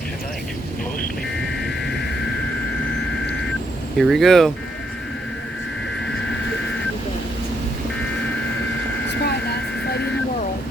Tonight, mostly. Here we go. It's probably the nicest lady in the world.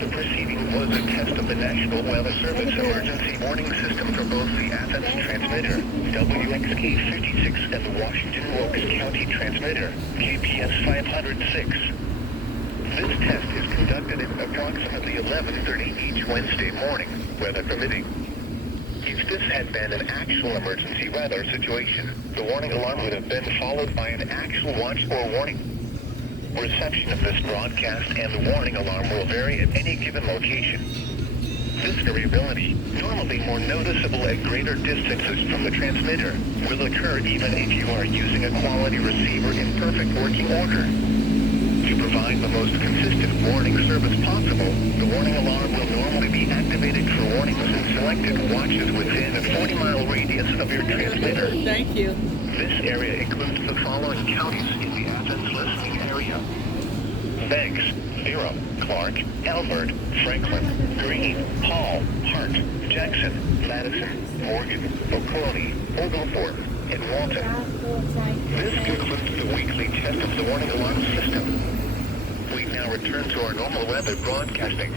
The preceding was a test of the National Weather Service emergency warning system for both the Athens transmitter, WXK56, and the Washington Wilkes County transmitter, GPS506. This test is conducted at approximately 11:30 each Wednesday morning, weather permitting. If this had been an actual emergency weather situation, the warning alarm would have been followed by an actual watch or warning. Reception of this broadcast and the warning alarm will vary at any given location. This variability, normally more noticeable at greater distances from the transmitter, will occur even if you are using a quality receiver in perfect working order. To provide the most consistent warning service possible, the warning alarm will normally be activated for warnings in selected watches within a 40-mile radius of your transmitter. Thank you. This area includes the following counties in the Athens listening area: Banks, Bureau, Clark, Elbert, Franklin, Greene, Hall, Hart, Jackson, Madison, Morgan, Oconee, Oglethorpe, and Walton. This concludes the weekly test of the warning alarm system. We now return to our normal weather broadcasting.